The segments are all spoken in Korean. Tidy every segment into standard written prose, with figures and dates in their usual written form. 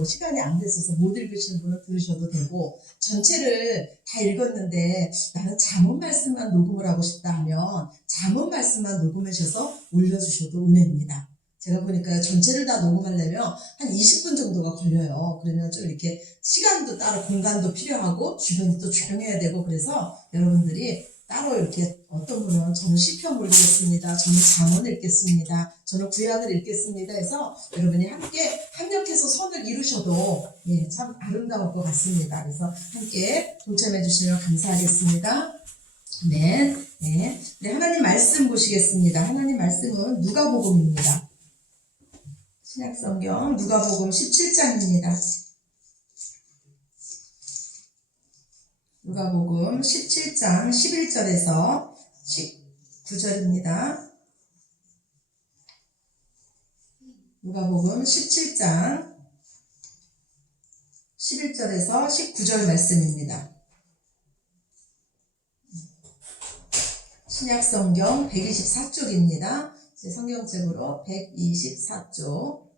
되고 시간이 안 됐어서 못 읽으시는 분은 들으셔도 되고 전체를 다 읽었는데 나는 잠언 말씀만 녹음을 하고 싶다 하면 잠언 말씀만 녹음하셔서 올려주셔도 은혜입니다. 제가 보니까 전체를 다 녹음하려면 한 20분 정도가 걸려요. 그러면 좀 이렇게 시간도 따로 공간도 필요하고 주변이 또 조용해야 되고 그래서 여러분들이 따로 이렇게 어떤 분은 저는 시편 올리겠습니다. 저는 잠언을 읽겠습니다. 저는 구약을 읽겠습니다 해서 여러분이 함께 합력해서 선을 이루셔도 참 아름다울 것 같습니다. 그래서 함께 동참해 주시면 감사하겠습니다. 네. 하나님 말씀 보시겠습니다. 하나님 말씀은 누가복음입니다. 신약성경 누가복음 17장입니다. 누가복음 17장 11절에서 19절입니다. 누가복음 17장 11절에서 19절 말씀입니다. 신약성경 124쪽입니다. 제 성경책으로 124쪽.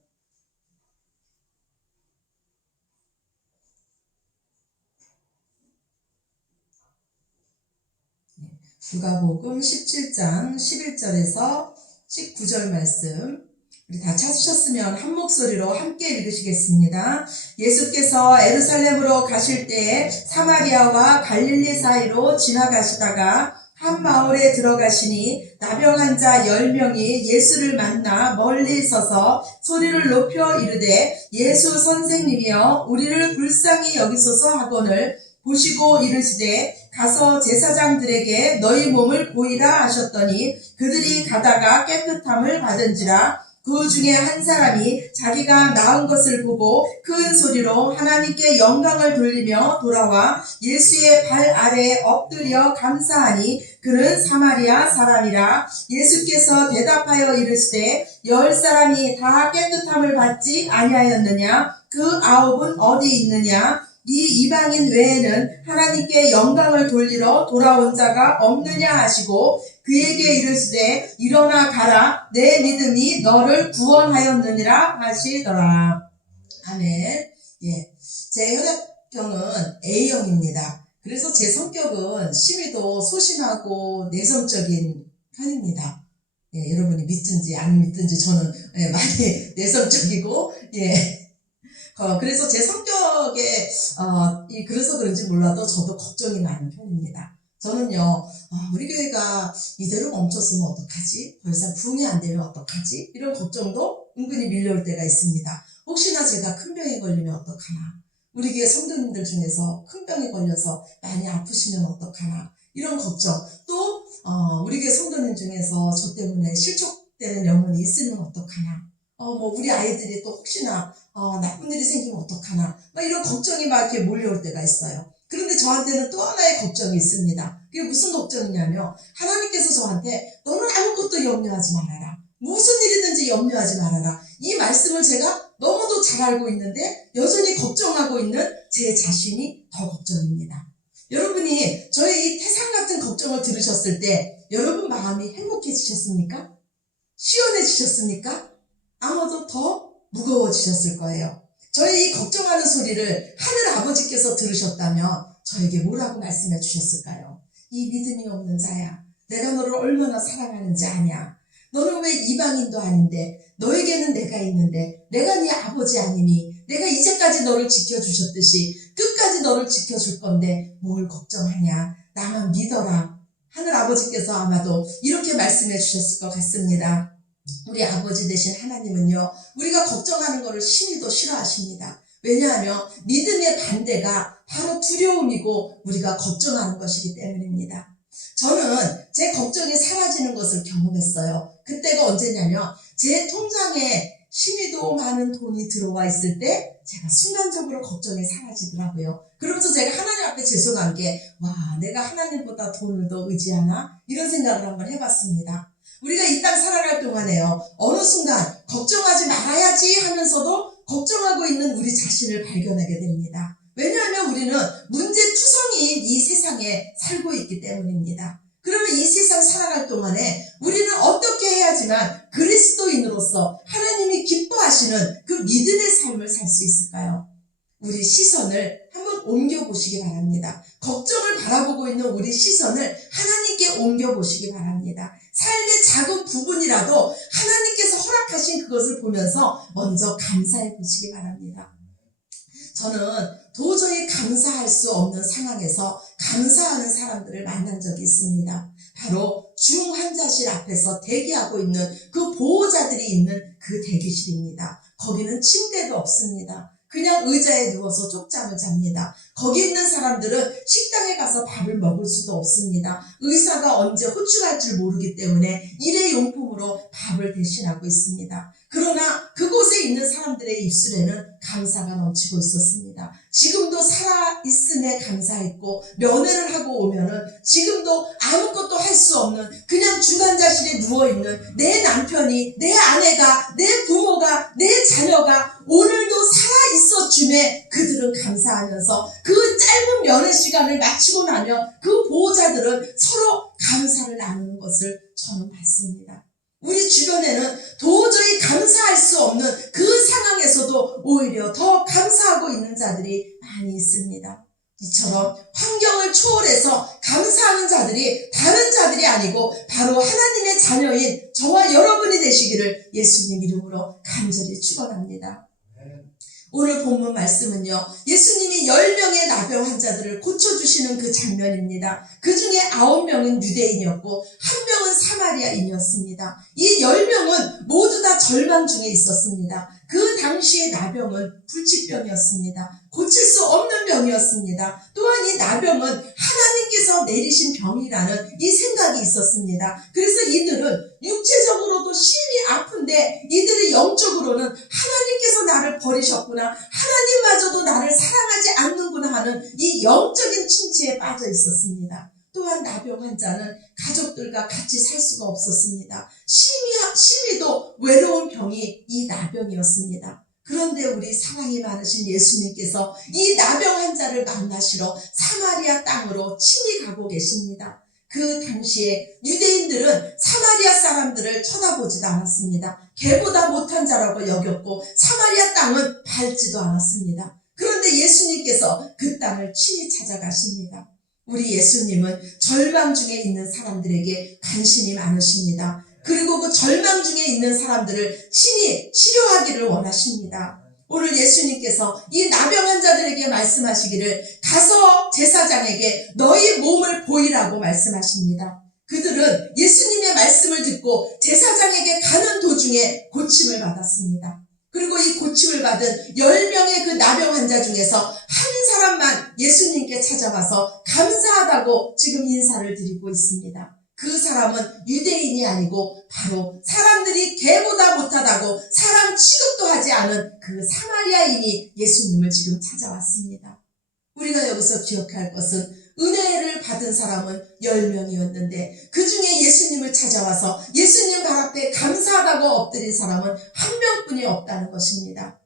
누가복음 17장 11절에서 19절 말씀 우리 다 찾으셨으면 한 목소리로 함께 읽으시겠습니다. 예수께서 에루살렘으로 가실 때에 사마리아와 갈릴리 사이로 지나가시다가 한 마을에 들어가시니 나병한 자 10명이 예수를 만나 멀리 서서 소리를 높여 이르되 예수 선생님이여 우리를 불쌍히 여기소서 하거늘 보시고 이르시되 가서 제사장들에게 너희 몸을 보이라 하셨더니 그들이 가다가 깨끗함을 받은지라. 그 중에 한 사람이 자기가 나은 것을 보고 큰 소리로 하나님께 영광을 돌리며 돌아와 예수의 발 아래에 엎드려 감사하니 그는 사마리아 사람이라. 예수께서 대답하여 이르시되 10사람이 다 깨끗함을 받지 아니하였느냐? 그 9은 어디 있느냐? 이 이방인 외에는 하나님께 영광을 돌리러 돌아온 자가 없느냐 하시고 그에게 이르시되 일어나 가라 내 믿음이 너를 구원하였느니라 하시더라. 아멘. 제 혈액형은 A형입니다. 그래서 제 성격은 심히도 소심하고 내성적인 편입니다. 여러분이 믿든지 안 믿든지 저는 많이 내성적이고 그래서 제 성격에 그래서 그런지 몰라도 저도 걱정이 많은 편입니다. 저는요 우리 교회가 이대로 멈췄으면 어떡하지? 더 이상 부흥이 안 되면 어떡하지? 이런 걱정도 은근히 밀려올 때가 있습니다. 혹시나 제가 큰 병에 걸리면 어떡하나? 우리 교회 성도님들 중에서 큰 병에 걸려서 많이 아프시면 어떡하나? 이런 걱정. 또 우리 교회 성도님 중에서 저 때문에 실족되는 영혼이 있으면 어떡하나? 우리 아이들이 또 혹시나 나쁜 일이 생기면 어떡하나 막 이런 걱정이 막 이렇게 몰려올 때가 있어요. 그런데 저한테는 또 하나의 걱정이 있습니다. 그게 무슨 걱정이냐면 하나님께서 저한테 너는 아무것도 염려하지 말아라. 무슨 일이든지 염려하지 말아라. 이 말씀을 제가 너무도 잘 알고 있는데 여전히 걱정하고 있는 제 자신이 더 걱정입니다. 여러분이 저의 이 태산 같은 걱정을 들으셨을 때 여러분 마음이 행복해지셨습니까? 시원해지셨습니까? 아마도 더 무거워지셨을 거예요. 저희 이 걱정하는 소리를 하늘 아버지께서 들으셨다면 저에게 뭐라고 말씀해 주셨을까요? 이 믿음이 없는 자야. 내가 너를 얼마나 사랑하는지 아냐. 너는 왜 이방인도 아닌데 너에게는 내가 있는데 내가 네 아버지 아니니 내가 이제까지 너를 지켜주셨듯이 끝까지 너를 지켜줄 건데 뭘 걱정하냐. 나만 믿어라. 하늘 아버지께서 아마도 이렇게 말씀해 주셨을 것 같습니다. 우리 아버지 되신 하나님은요 우리가 걱정하는 것을 신이도 싫어하십니다. 왜냐하면 믿음의 반대가 바로 두려움이고 우리가 걱정하는 것이기 때문입니다. 저는 제 걱정이 사라지는 것을 경험했어요. 그때가 언제냐면 제 통장에 심히도 많은 돈이 들어와 있을 때 제가 순간적으로 걱정이 사라지더라고요. 그러면서 제가 하나님 앞에 죄송한 게 내가 하나님보다 돈을 더 의지하나? 이런 생각을 한번 해봤습니다. 우리가 이 땅 살아갈 동안에요 어느 순간 걱정하지 말아야지 하면서도 걱정하고 있는 우리 자신을 발견하게 됩니다. 왜냐하면 우리는 문제투성이인 이 세상에 살고 있기 때문입니다. 그러면 이 세상 살아갈 동안에 우리는 어떻게 해야지만 그리스도인으로서 하나님이 기뻐하시는 인도하시는 그 믿음의 삶을 살 수 있을까요? 우리 시선을 한번 옮겨보시기 바랍니다. 걱정을 바라보고 있는 우리 시선을 하나님께 옮겨보시기 바랍니다. 삶의 작은 부분이라도 하나님께서 허락하신 그것을 보면서 먼저 감사해 보시기 바랍니다. 저는 도저히 감사할 수 없는 상황에서 감사하는 사람들을 만난 적이 있습니다. 바로 중환자실 앞에서 대기하고 있는 그 보호자들이 있는 그 대기실입니다. 거기는 침대도 없습니다. 그냥 의자에 누워서 쪽잠을 잡니다. 거기 있는 사람들은 식당에 가서 밥을 먹을 수도 없습니다. 의사가 언제 호출할 줄 모르기 때문에 일회용품으로 밥을 대신하고 있습니다. 그러나 그곳에 있는 사람들의 입술에는 감사가 넘치고 있었습니다. 지금도 살아있음에 감사했고, 면회를 하고 오면은 지금도 아무것도 할 수 없는 그냥 중환자실에 누워있는 내 남편이, 내 아내가, 내 부모가, 내 자녀가 오늘도 살아있어 줌에 그들은 감사하면서 그 짧은 면회 시간을 마치고 나면 그 보호자들은 서로 감사를 나누는 것을 저는 봤습니다. 우리 주변에는 도저히 감사할 수 없는 그 상황에서도 오히려 더 감사하고 있는 자들이 많이 있습니다. 이처럼 환경을 초월해서 감사하는 자들이 다른 자들이 아니고 바로 하나님의 자녀인 저와 여러분이 되시기를 예수님 이름으로 간절히 축원합니다. 오늘 본문 말씀은요, 예수님이 10명의 나병 환자들을 고쳐주시는 그 장면입니다. 그 중에 9명은 유대인이었고 1명은 사마리아인이었습니다. 이 10명은 모두 다 절망 중에 있었습니다. 그 당시의 나병은 불치병이었습니다. 고칠 수 없는 병이었습니다. 또한 이 나병은 하나님께서 내리신 병이라는 이 생각이 있었습니다. 그래서 이들은 육체적으로도 심히 아픈데 이들의 영적으로는 하나님께서 나를 버리셨구나, 하나님마저도 나를 사랑하지 않는구나 하는 이 영적인 침체에 빠져 있었습니다. 또한 나병 환자는 가족들과 같이 살 수가 없었습니다. 심히도 외로운 병이 이 나병이었습니다. 그런데 우리 사랑이 많으신 예수님께서 이 나병 환자를 만나시러 사마리아 땅으로 친히 가고 계십니다. 그 당시에 유대인들은 사마리아 사람들을 쳐다보지도 않았습니다. 개보다 못한 자라고 여겼고 사마리아 땅은 밟지도 않았습니다. 그런데 예수님께서 그 땅을 친히 찾아가십니다. 우리 예수님은 절망 중에 있는 사람들에게 관심이 많으십니다. 그리고 그 절망 중에 있는 사람들을 친히 치료하기를 원하십니다. 오늘 예수님께서 이 나병 환자들에게 말씀하시기를 가서 제사장에게 너희 몸을 보이라고 말씀하십니다. 그들은 예수님의 말씀을 듣고 제사장에게 가는 도중에 고침을 받았습니다. 그리고 이 고침을 받은 10명의 그 나병 환자 중에서 한 사람만 예수님께 찾아와서 감사하다고 지금 인사를 드리고 있습니다. 그 사람은 유대인이 아니고 바로 사람들이 개보다 못하다고 사람 취급도 하지 않은 그 사마리아인이 예수님을 지금 찾아왔습니다. 우리가 여기서 기억할 것은 은혜를 받은 사람은 10명이었는데 그 중에 예수님을 찾아와서 예수님 발 앞에 감사하다고 엎드린 사람은 한 명뿐이 없다는 것입니다.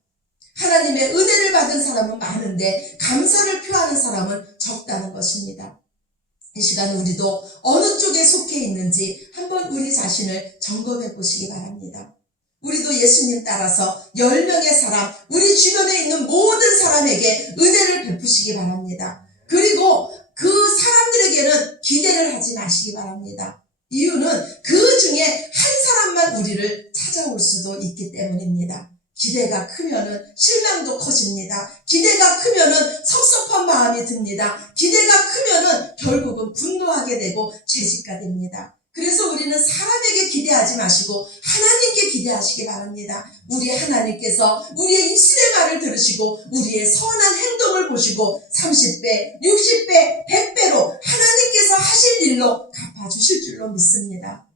하나님의 은혜를 받은 사람은 많은데 감사를 표하는 사람은 적다는 것입니다. 이 시간 우리도 어느 쪽에 속해 있는지 한번 우리 자신을 점검해 보시기 바랍니다. 우리도 예수님 따라서 10명의 사람, 우리 주변에 있는 모든 사람에게 은혜를 베푸시기 바랍니다. 그리고 그 사람들에게는 기대를 하지 마시기 바랍니다. 이유는 그 중에 한 사람만 우리를 찾아올 수도 있기 때문입니다. 기대가 크면은 실망도 커집니다. 기대가 크면은 섭섭한 마음이 듭니다. 기대가 크면은 결국은 분노하게 되고 죄짓가 됩니다. 그래서 우리는 사람에게 기대하지 마시고 하나님께 기대하시기 바랍니다. 우리 하나님께서 우리의 입술의 말을 들으시고 우리의 선한 행동을 보시고 30배, 60배, 100배로 하나님께서 하실 일로 갚아주실 줄로 믿습니다.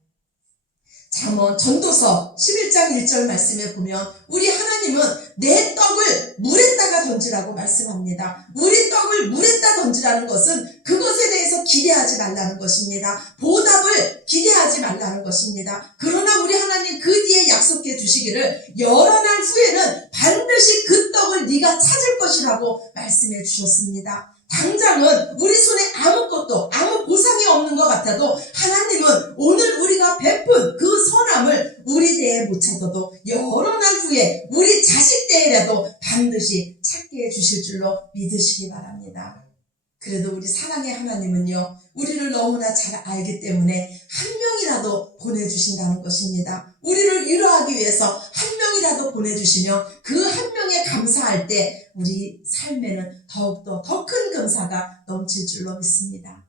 잠언 전도서 11장 1절 말씀에 보면 우리 하나님은 내 떡을 물에다가 던지라고 말씀합니다. 우리 떡을 물에다 던지라는 것은 그것에 대해서 기대하지 말라는 것입니다. 보답을 기대하지 말라는 것입니다. 그러나 우리 하나님 그 뒤에 약속해 주시기를 여러 날 후에는 반드시 그 떡을 네가 찾을 것이라고 말씀해 주셨습니다. 당장은 우리 손에 아무것도 아무 보상이 없는 것 같아도 하나님은 오늘 우리가 베푼 그 선함을 우리 대에 못 찾아도 여러 날 후에 우리 자식 대에라도 반드시 찾게 해주실 줄로 믿으시기 바랍니다. 그래도 우리 사랑의 하나님은요, 우리를 너무나 잘 알기 때문에 한 명이라도 보내주신다는 것입니다. 우리를 위로하기 위해서 한 명이라도 보내주시며 그 한 명에 감사할 때 우리 삶에는 더욱더 더 큰 감사가 넘칠 줄로 믿습니다.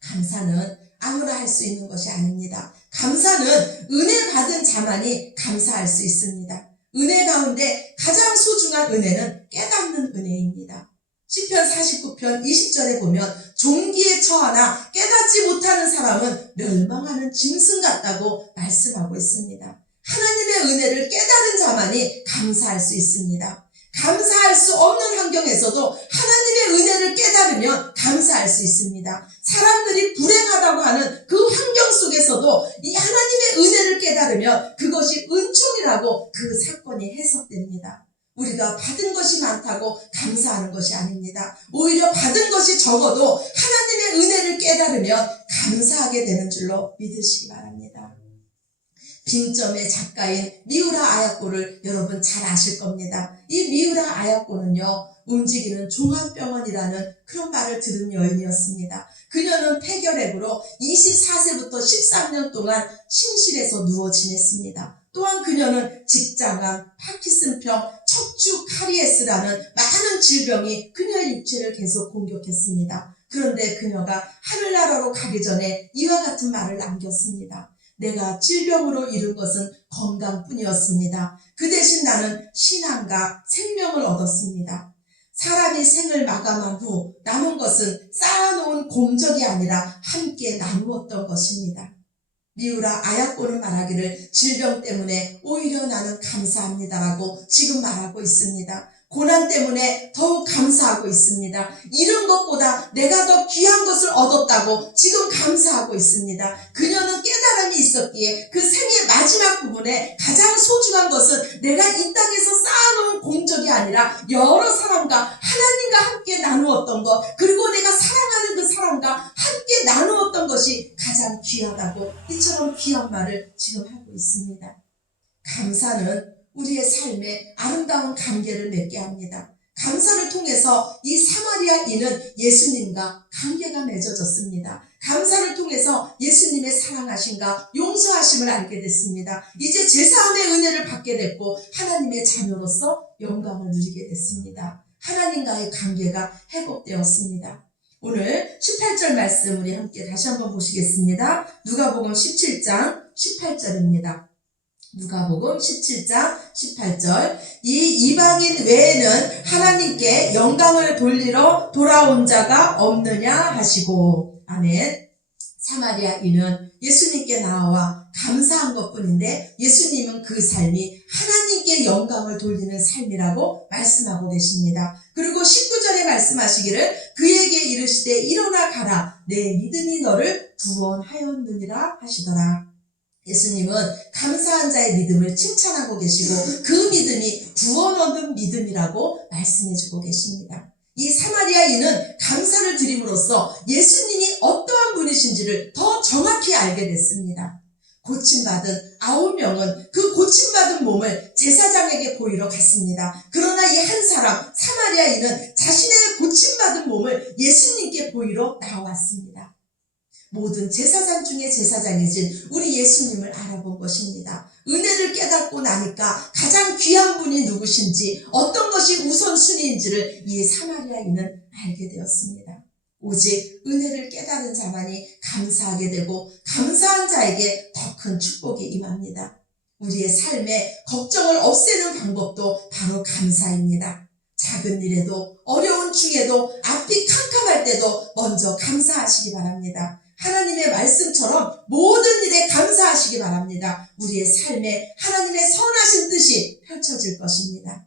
감사는 아무나 할 수 있는 것이 아닙니다. 감사는 은혜 받은 자만이 감사할 수 있습니다. 은혜 가운데 가장 소중한 은혜는 깨닫는 은혜입니다. 시편 49편 20절에 보면 종기에 처하나 깨닫지 못하는 사람은 멸망하는 짐승 같다고 말씀하고 있습니다. 하나님의 은혜를 깨달은 자만이 감사할 수 있습니다. 감사할 수 없는 환경에서도 하나님의 은혜를 깨달으면 감사할 수 있습니다. 사람들이 불행하다고 하는 그 환경 속에서도 이 하나님의 은혜를 깨달으면 그것이 은총이라고 그 사건이 해석됩니다. 우리가 받은 것이 많다고 감사하는 것이 아닙니다. 오히려 받은 것이 적어도 하나님의 은혜를 깨달으면 감사하게 되는 줄로 믿으시기 바랍니다. 빙점의 작가인 미우라 아야코를 여러분 잘 아실 겁니다. 이 미우라 아야코는요, 움직이는 종합병원이라는 그런 말을 들은 여인이었습니다. 그녀는 폐결핵으로 24세부터 13년 동안 침실에서 누워 지냈습니다. 또한 그녀는 직장암, 파킨슨병, 척추 카리에스라는 많은 질병이 그녀의 육체를 계속 공격했습니다. 그런데 그녀가 하늘나라로 가기 전에 이와 같은 말을 남겼습니다. 내가 질병으로 잃은 것은 건강뿐이었습니다. 그 대신 나는 신앙과 생명을 얻었습니다. 사람이 생을 마감한 후 남은 것은 쌓아놓은 공적이 아니라 함께 나누었던 것입니다. 미우라 아야코는 말하기를 질병 때문에 오히려 나는 감사합니다라고 지금 말하고 있습니다. 고난 때문에 더욱 감사하고 있습니다. 잃은 것보다 내가 더 귀한 것을 얻었다고 지금 감사하고 있습니다. 그녀는 깨달음이 있었기에 그 생의 마지막 부분에 가장 소중한 것은 내가 이 땅에서 쌓아놓은 공적이 아니라 여러 사람과 하나님과 함께 나누었던 것, 그리고 내가 사랑하는 그 사람과 함께 나누었던 것이 가장 귀하다고 이처럼 귀한 말을 지금 하고 있습니다. 감사는 우리의 삶에 아름다운 관계를 맺게 합니다. 감사를 통해서 이 사마리아인은 예수님과 관계가 맺어졌습니다. 감사를 통해서 예수님의 사랑하심과 용서하심을 알게 됐습니다. 이제 제사함의 은혜를 받게 됐고 하나님의 자녀로서 영광을 누리게 됐습니다. 하나님과의 관계가 회복되었습니다. 오늘 18절 말씀 우리 함께 다시 한번 보시겠습니다. 누가복음 17장 18절입니다. 누가복음 17장 18절 이 이방인 외에는 하나님께 영광을 돌리러 돌아온 자가 없느냐 하시고 아멘. 사마리아인은 예수님께 나와 감사한 것뿐인데 예수님은 그 삶이 하나님께 영광을 돌리는 삶이라고 말씀하고 계십니다. 그리고 19절에 말씀하시기를 그에게 이르시되 일어나 가라 내 믿음이 너를 구원하였느니라 하시더라. 예수님은 감사한 자의 믿음을 칭찬하고 계시고 그 믿음이 구원 얻은 믿음이라고 말씀해주고 계십니다. 이 사마리아인은 감사를 드림으로써 예수님이 어떠한 분이신지를 더 정확히 알게 됐습니다. 고침받은 9명은 그 고침받은 몸을 제사장에게 보이러 갔습니다. 그러나 이 한 사람 사마리아인은 자신의 고침받은 몸을 예수님께 보이러 나왔습니다. 모든 제사장 중에 제사장이신 우리 예수님을 알아본 것입니다. 은혜를 깨닫고 나니까 가장 귀한 분이 누구신지 어떤 것이 우선순위인지를 이 사마리아인은 알게 되었습니다. 오직 은혜를 깨달은 자만이 감사하게 되고 감사한 자에게 더 큰 축복이 임합니다. 우리의 삶에 걱정을 없애는 방법도 바로 감사입니다. 작은 일에도 어려운 중에도 앞이 캄캄할 때도 먼저 감사하시기 바랍니다. 하나님의 말씀처럼 모든 일에 감사하시기 바랍니다. 우리의 삶에 하나님의 선하신 뜻이 펼쳐질 것입니다.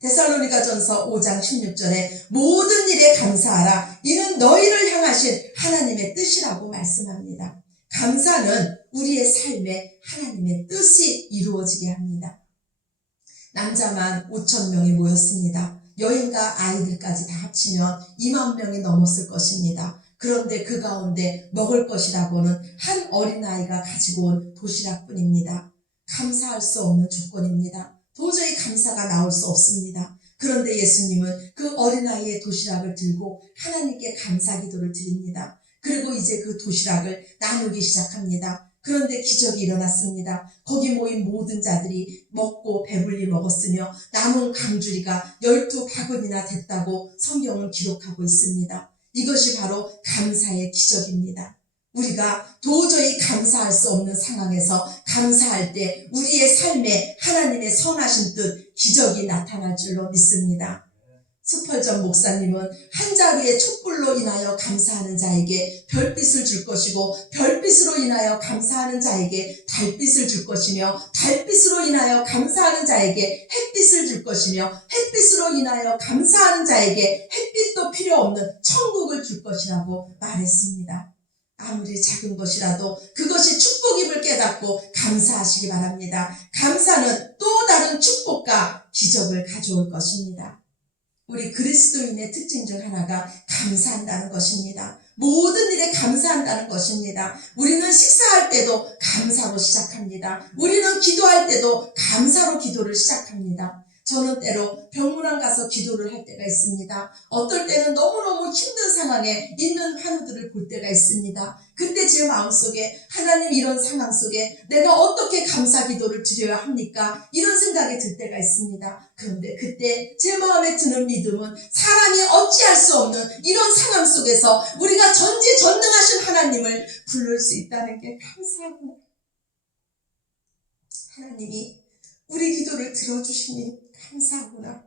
데살로니가전서 5장 16절에 모든 일에 감사하라. 이는 너희를 향하신 하나님의 뜻이라고 말씀합니다. 감사는 우리의 삶에 하나님의 뜻이 이루어지게 합니다. 남자만 5,000명이 모였습니다. 여인과 아이들까지 다 합치면 2만 명이 넘었을 것입니다. 그런데 그 가운데 먹을 것이라고는 한 어린아이가 가지고 온 도시락뿐입니다. 감사할 수 없는 조건입니다. 도저히 감사가 나올 수 없습니다. 그런데 예수님은 그 어린아이의 도시락을 들고 하나님께 감사 기도를 드립니다. 그리고 이제 그 도시락을 나누기 시작합니다. 그런데 기적이 일어났습니다. 거기 모인 모든 자들이 먹고 배불리 먹었으며 남은 강주리가 12바구니나 됐다고 성경은 기록하고 있습니다. 이것이 바로 감사의 기적입니다. 우리가 도저히 감사할 수 없는 상황에서 감사할 때 우리의 삶에 하나님의 선하신 뜻, 기적이 나타날 줄로 믿습니다. 스펄전 목사님은 한 자루의 촛불로 인하여 감사하는 자에게 별빛을 줄 것이고 별빛으로 인하여 감사하는 자에게 달빛을 줄 것이며 달빛으로 인하여 감사하는 자에게 햇빛을 줄 것이며 햇빛으로 인하여 감사하는 자에게 햇빛도 필요 없는 천국을 줄 것이라고 말했습니다. 아무리 작은 것이라도 그것이 축복임을 깨닫고 감사하시기 바랍니다. 감사는 또 다른 축복과 기적을 가져올 것입니다. 우리 그리스도인의 특징 중 하나가 감사한다는 것입니다. 모든 일에 감사한다는 것입니다. 우리는 식사할 때도 감사로 시작합니다. 우리는 기도할 때도 감사로 기도를 시작합니다. 저는 때로 병문안 가서 기도를 할 때가 있습니다. 어떨 때는 너무너무 힘든 상황에 있는 환우들을 볼 때가 있습니다. 그때 제 마음속에 하나님 이런 상황 속에 내가 어떻게 감사 기도를 드려야 합니까? 이런 생각이 들 때가 있습니다. 그런데 그때 제 마음에 드는 믿음은 사람이 어찌할 수 없는 이런 상황 속에서 우리가 전지전능하신 하나님을 부를 수 있다는 게 감사합니다. 하나님이 우리 기도를 들어주시니 감사하구나.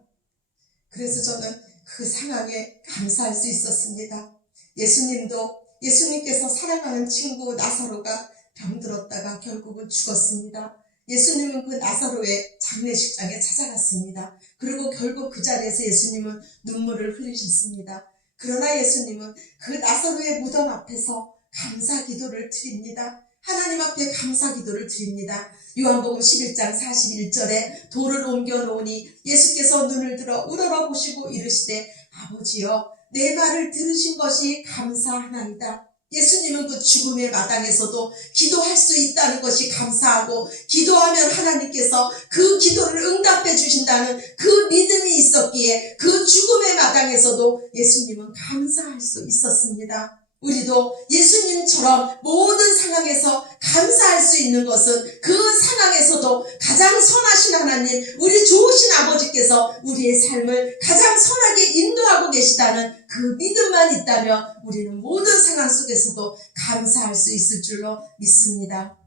그래서 저는 그 상황에 감사할 수 있었습니다. 예수님께서 사랑하는 친구 나사로가 병들었다가 결국은 죽었습니다. 예수님은 그 나사로의 장례식장에 찾아갔습니다. 그리고 결국 그 자리에서 예수님은 눈물을 흘리셨습니다. 그러나 예수님은 그 나사로의 무덤 앞에서 감사 기도를 드립니다. 하나님 앞에 감사 기도를 드립니다. 요한복음 11장 41절에 돌을 옮겨 놓으니 예수께서 눈을 들어 우러러보시고 이르시되 아버지여 내 말을 들으신 것이 감사하나이다. 예수님은 그 죽음의 마당에서도 기도할 수 있다는 것이 감사하고 기도하면 하나님께서 그 기도를 응답해 주신다는 그 믿음이 있었기에 그 죽음의 마당에서도 예수님은 감사할 수 있었습니다. 우리도 예수님처럼 모든 상황에서 감사할 수 있는 것은 그 상황에서도 가장 선하신 하나님, 우리 좋으신 아버지께서 우리의 삶을 가장 선하게 인도하고 계시다는 그 믿음만 있다면 우리는 모든 상황 속에서도 감사할 수 있을 줄로 믿습니다.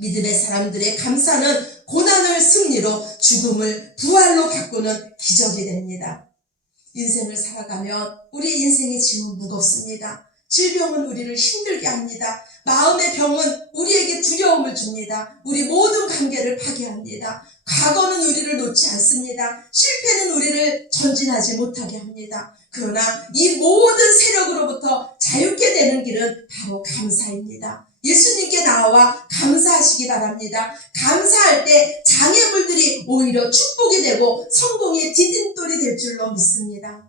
믿음의 사람들의 감사는 고난을 승리로, 죽음을 부활로 바꾸는 기적이 됩니다. 인생을 살아가면 우리 인생의 짐은 무겁습니다. 질병은 우리를 힘들게 합니다. 마음의 병은 우리에게 두려움을 줍니다. 우리 모든 관계를 파괴합니다. 과거는 우리를 놓지 않습니다. 실패는 우리를 전진하지 못하게 합니다. 그러나 이 모든 세력으로부터 자유케 되는 길은 바로 감사입니다. 예수님께 나와 감사하시기 바랍니다. 감사할 때 장애물들이 오히려 축복이 되고 성공의 디딤돌이 될 줄로 믿습니다.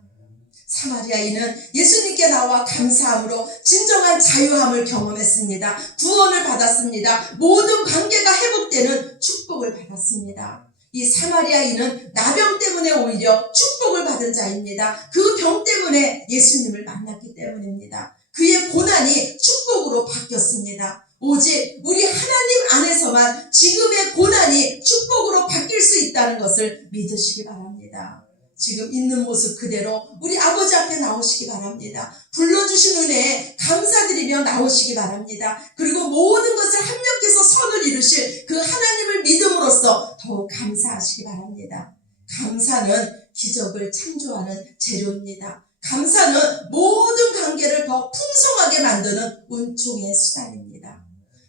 사마리아인은 예수님께 나와 감사함으로 진정한 자유함을 경험했습니다. 구원을 받았습니다. 모든 관계가 회복되는 축복을 받았습니다. 이 사마리아인은 나병 때문에 오히려 축복을 받은 자입니다. 그 병 때문에 예수님을 만났기 때문입니다. 그의 고난이 축복으로 바뀌었습니다. 오직 우리 하나님 안에서만 지금의 고난이 축복으로 바뀔 수 있다는 것을 믿으시기 바랍니다. 지금 있는 모습 그대로 우리 아버지 앞에 나오시기 바랍니다. 불러주신 은혜에 감사드리며 나오시기 바랍니다. 그리고 모든 것을 합력해서 선을 이루실 그 하나님을 믿음으로써 더욱 감사하시기 바랍니다. 감사는 기적을 창조하는 재료입니다. 감사는 모든 관계를 더 풍성하게 만드는 은총의 수단입니다.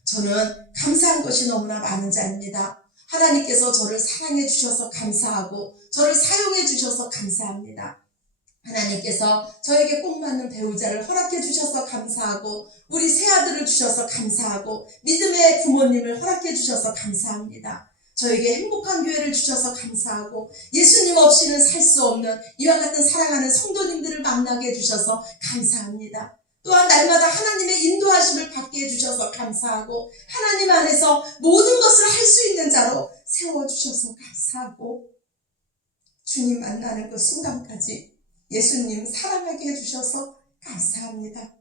저는 감사한 것이 너무나 많은 자입니다. 하나님께서 저를 사랑해 주셔서 감사하고 저를 사용해 주셔서 감사합니다. 하나님께서 저에게 꼭 맞는 배우자를 허락해 주셔서 감사하고 우리 새아들을 주셔서 감사하고 믿음의 부모님을 허락해 주셔서 감사합니다. 저에게 행복한 교회를 주셔서 감사하고 예수님 없이는 살 수 없는 이와 같은 사랑하는 성도님들을 만나게 해주셔서 감사합니다. 또한 날마다 하나님의 인도하심을 받게 해주셔서 감사하고 하나님 안에서 모든 것을 할 수 있는 자로 세워주셔서 감사하고 주님 만나는 그 순간까지 예수님 사랑하게 해주셔서 감사합니다.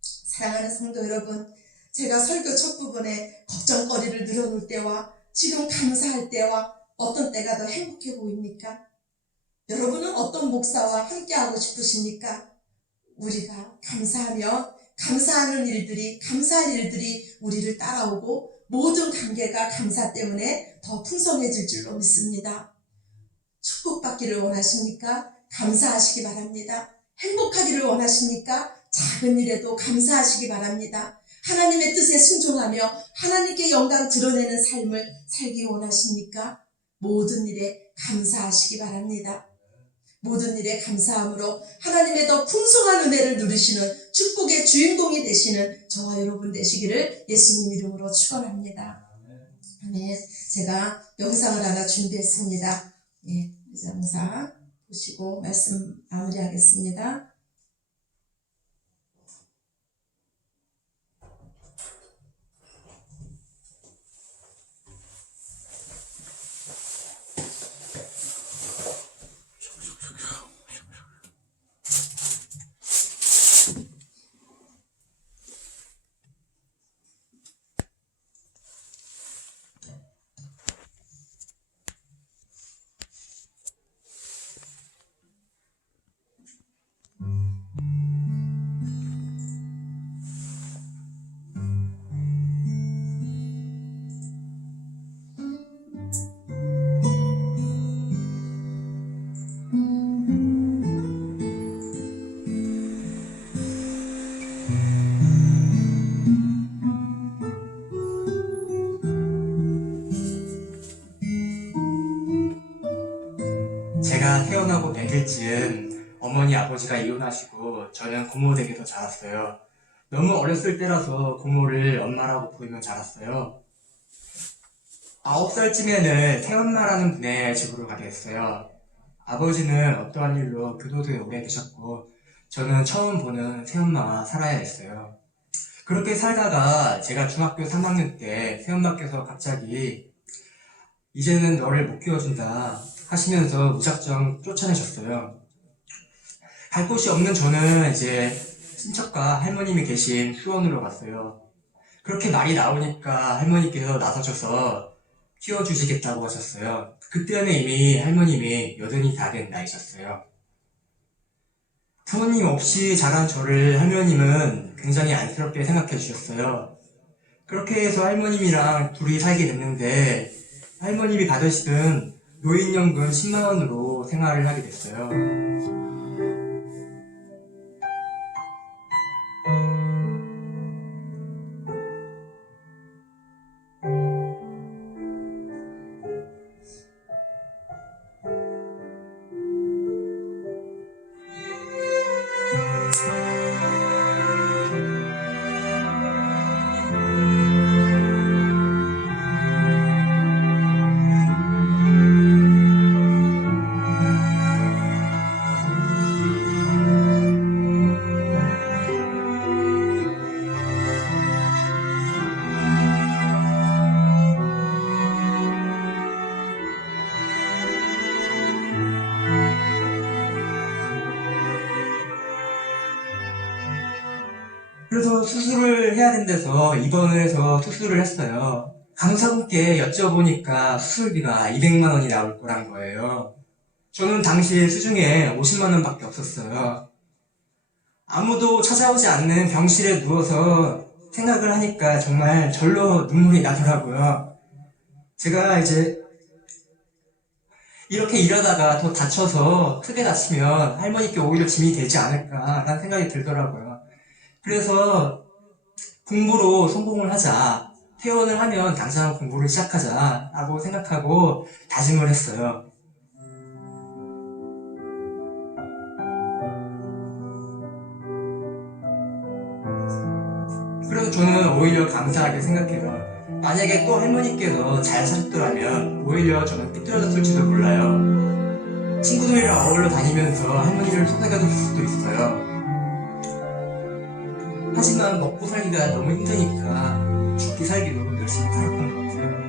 사랑하는 성도 여러분, 제가 설교 첫 부분에 걱정거리를 늘어놓을 때와 지금 감사할 때와 어떤 때가 더 행복해 보입니까? 여러분은 어떤 목사와 함께하고 싶으십니까? 우리가 감사하며 감사할 일들이 우리를 따라오고 모든 관계가 감사 때문에 더 풍성해질 줄로 믿습니다. 축복받기를 원하십니까? 감사하시기 바랍니다. 행복하기를 원하십니까? 작은 일에도 감사하시기 바랍니다. 하나님의 뜻에 순종하며 하나님께 영광 드러내는 삶을 살기 원하십니까? 모든 일에 감사하시기 바랍니다. 모든 일에 감사함으로 하나님의 더 풍성한 은혜를 누리시는 축복의 주인공이 되시는 저와 여러분 되시기를 예수님 이름으로 축원합니다. 아멘. 제가 영상을 하나 준비했습니다. 예, 영상 보시고 말씀 마무리하겠습니다. 제가 태어나고 100일쯤 어머니 아버지가 이혼하시고 저는 고모 댁에서 자랐어요. 너무 어렸을 때라서 고모를 엄마라고 부르며 자랐어요. 9살쯤에는 새엄마라는 분의 집으로 가게 됐어요. 아버지는 어떠한 일로 교도소에 오래 계셨고 저는 처음 보는 새엄마와 살아야 했어요. 그렇게 살다가 제가 중학교 3학년 때 새엄마께서 갑자기 이제는 너를 못 키워준다 하시면서 무작정 쫓아내셨어요. 갈 곳이 없는 저는 이제 친척과 할머님이 계신 수원으로 갔어요. 그렇게 말이 나오니까 할머니께서 나서셔서 키워주시겠다고 하셨어요. 그때는 이미 할머님이 80이 다 된 나이셨어요. 사모님 없이 자란 저를 할머님은 굉장히 안쓰럽게 생각해 주셨어요. 그렇게 해서 할머님이랑 둘이 살게 됐는데 할머님이 받으시던 노인연금 10만원으로 생활을 하게 됐어요. 그래서 수술을 해야 된대서 입원을 해서 수술을 했어요. 간호사분께 여쭤보니까 수술비가 200만 원이 나올 거란 거예요. 저는 당시 수중에 50만 원밖에 없었어요. 아무도 찾아오지 않는 병실에 누워서 생각을 하니까 정말 절로 눈물이 나더라고요. 제가 이제 이렇게 일하다가 더 다쳐서 크게 다치면 할머니께 오히려 짐이 되지 않을까라는 생각이 들더라고요. 그래서 공부로 성공을 하자, 퇴원을 하면 당장 공부를 시작하자 라고 생각하고 다짐을 했어요. 그래서 저는 오히려 감사하게 생각해요. 만약에 또 할머니께서 잘 사셨더라면 오히려 저는 삐뚤어졌을지도 몰라요. 친구들이랑 어울려 다니면서 할머니를 속삭여줄 수도 있어요. 하지만 먹고 살기가 너무 힘드니까 죽기 살기로 열심히 살았던 것 같아요.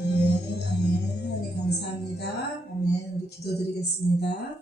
아멘, 아멘. 하나님 감사합니다. 아멘. 우리 기도드리겠습니다.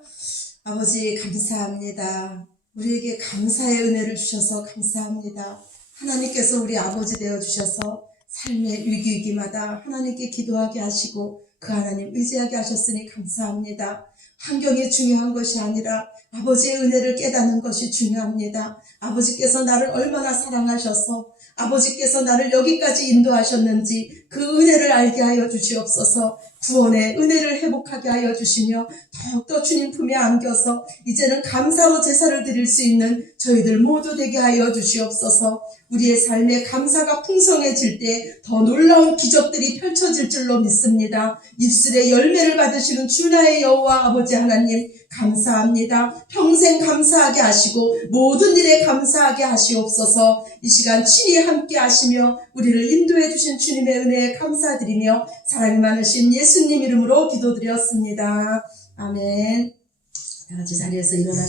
아버지 감사합니다. 우리에게 감사의 은혜를 주셔서 감사합니다. 하나님께서 우리 아버지 되어 주셔서 삶의 위기마다 하나님께 기도하게 하시고 그 하나님 의지하게 하셨으니 감사합니다. 환경이 중요한 것이 아니라 아버지의 은혜를 깨닫는 것이 중요합니다. 아버지께서 나를 얼마나 사랑하셔서 아버지께서 나를 여기까지 인도하셨는지 그 은혜를 알게 하여 주시옵소서. 구원의 은혜를 회복하게 하여 주시며 더욱더 주님 품에 안겨서 이제는 감사로 제사를 드릴 수 있는 저희들 모두 되게 하여 주시옵소서. 우리의 삶에 감사가 풍성해질 때 더 놀라운 기적들이 펼쳐질 줄로 믿습니다. 입술에 열매를 받으시는 주나의 여호와 아버지 하나님 감사합니다. 평생 감사하게 하시고 모든 일에 감사하게 하시옵소서. 이 시간 친히 함께 하시며 우리를 인도해 주신 주님의 은혜에 감사드리며 사랑이 많으신 예수님 이름으로 기도드렸습니다. 아멘. 다 같이 자리에서 일어나